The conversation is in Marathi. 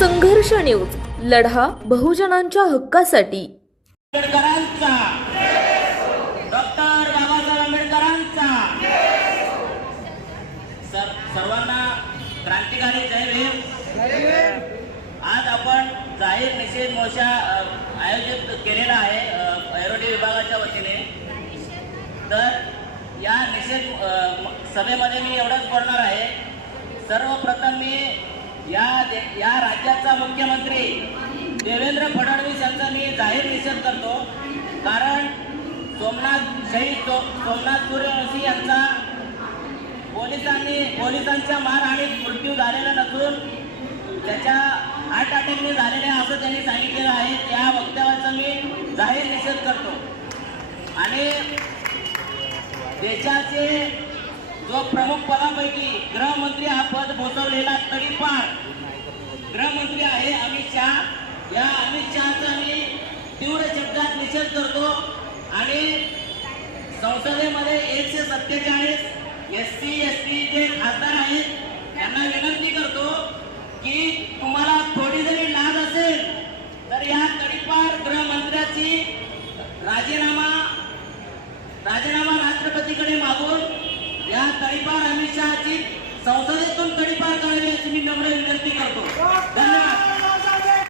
संघर्ष न्यूज. लढा बहुजनांच्या हक्कासाठी. आंबेडकरांचा. डॉक्टर बाबासाहेब आंबेडकरांचा. सर सर्वांना क्रांतिकारी जय भीम. आज आपण जाहीर निषेध मोर्चा आयोजित केलेला आहे अ, ऐरोली विभागाच्या वतीने. तर या निषेध सभेमध्ये मी एवढंच बोलणार आहे. सर्वप्रथम या दे- या राज्याचा मुख्यमंत्री देवेंद्र फडणवीस यांचा मी जाहीर निषेध करतो. कारण सोमनाथ शहीद सोमनाथ सूर्यवंशी यांचा पोलिसांनी पोलिसांच्या मारहाणीत मृत्यू झालेला नसून त्याच्या हार्ट अटॅकने झालेला असं त्यांनी सांगितलेलं आहे. त्या वक्तव्याचा मी जाहीर निषेध करतो. आणि देशाचे जो प्रमुख पदापैकी गृहमंत्री हा पद भोसवलेला तडीपार गृहमंत्री आहे अमित शहा. या अमित शहाचा मी तीव्र शब्दात निषेध करतो आणि संसदेमध्ये एकशे सत्तेचाळीस एस सी एस टी जे खासदार आहेत त्यांना विनंती करतो की तुम्हाला थोडी जरी लाज असेल तर या तडीपार गृहमंत्र्याची राजीनामा राजीनामा या तडीपार अमित शहाची संसदेतून तडीपार करावी अशी मी नम्र विनंती करतो. धन्यवाद.